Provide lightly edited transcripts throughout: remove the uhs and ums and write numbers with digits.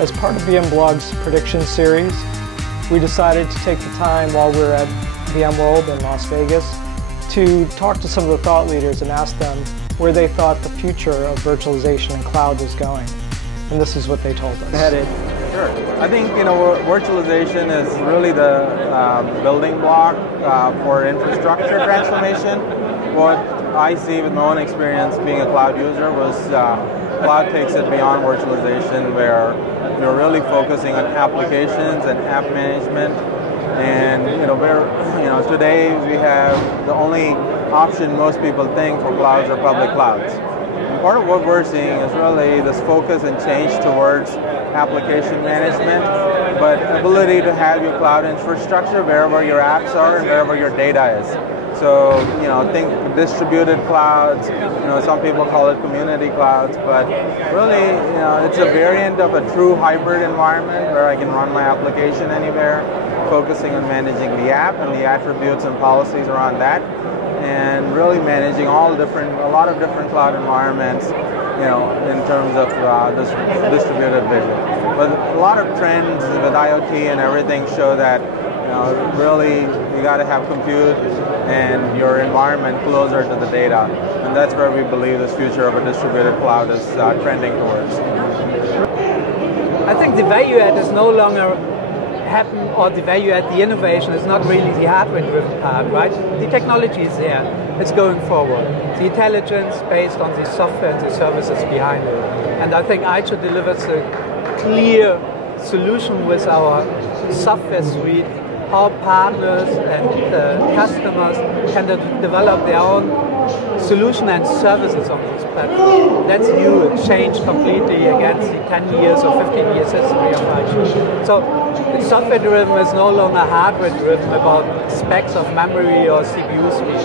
As part of VMblog's prediction series, we decided to take the time while we were at VMworld in Las Vegas to talk to some of the thought leaders and ask them where they thought the future of virtualization and cloud was going. And this is what they told us. Sure. I think virtualization is really the building block for infrastructure transformation. What I see with my own experience being a cloud user was cloud takes it beyond virtualization, where you're really focusing on applications and app management. And today we have the only option most people think for clouds are public clouds. And part of what we're seeing is really this focus and change towards application management, but ability to have your cloud infrastructure wherever your apps are and wherever your data is. So, think distributed clouds, some people call it community clouds, but really, it's a variant of a true hybrid environment where I can run my application anywhere, focusing on managing the app and the attributes and policies around that, and really managing a lot of different cloud environments, in terms of distributed vision. But a lot of trends with IoT and everything show that really you got to have compute and your environment closer to the data, and that's where we believe this future of a distributed cloud is trending towards. I think the value add is no longer happen, or the value add, the innovation is not really the hardware-driven part, right? The technology is there, it's going forward. The intelligence based on the software and the services behind it. And I think IGEL delivers a clear solution with our software suite, how partners and customers can develop their own solution and services on this platform. That's new, it changed completely against the 10 years or 15 years history of IGEL. So software driven is no longer hardware driven about specs of memory or CPU speed.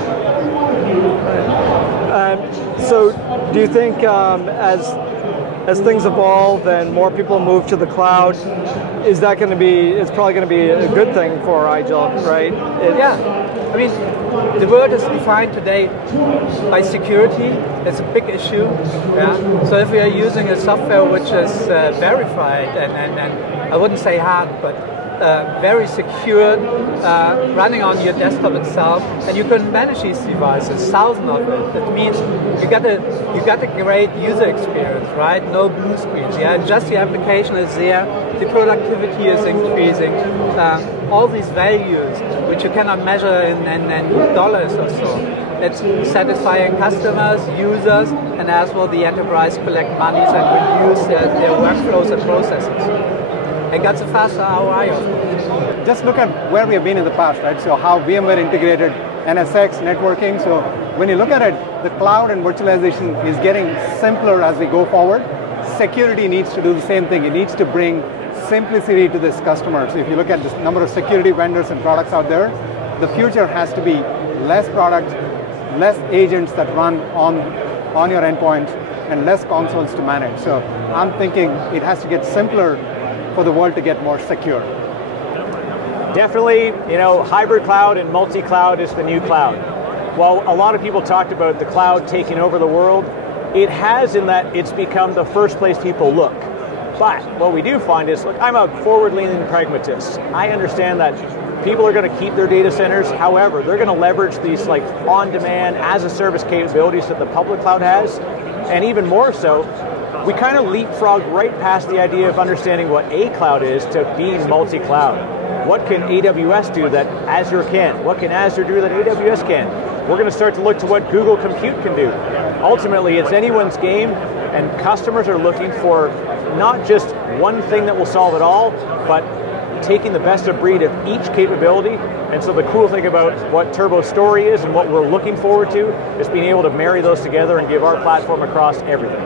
So do you think as things evolve and more people move to the cloud, it's probably going to be a good thing for IGEL, right? Yeah, I mean, the world is defined today by security. That's a big issue. Yeah. So if we are using a software which is verified and I wouldn't say hard, but very secure, running on your desktop itself, and you can manage these devices, thousands of it. That means you got a great user experience, right? No blue screens. Yeah, just the application is there, the productivity is increasing. All these values, which you cannot measure in dollars or so, it's satisfying customers, users, and as well the enterprise collect monies and reduce their workflows and processes. It gets a faster ROI, of course. Just look at where we have been in the past, right? So how VMware integrated NSX, networking. So when you look at it, the cloud and virtualization is getting simpler as we go forward. Security needs to do the same thing. It needs to bring simplicity to this customer. So if you look at the number of security vendors and products out there, the future has to be less products, less agents that run on your endpoint, and less consoles to manage. So I'm thinking it has to get simpler for the world to get more secure. Definitely, hybrid cloud and multi-cloud is the new cloud. While a lot of people talked about the cloud taking over the world, it has in that it's become the first place people look. But what we do find is, look, I'm a forward-leaning pragmatist. I understand that people are going to keep their data centers. However, they're going to leverage these on-demand, as-a-service capabilities that the public cloud has, and even more so, we kind of leapfrog right past the idea of understanding what a cloud is to being multi-cloud. What can AWS do that Azure can't? What can Azure do that AWS can't? We're going to start to look to what Google Compute can do. Ultimately, it's anyone's game, and customers are looking for not just one thing that will solve it all, but taking the best of breed of each capability. And so the cool thing about what Turbo's story is and what we're looking forward to is being able to marry those together and give our platform across everything.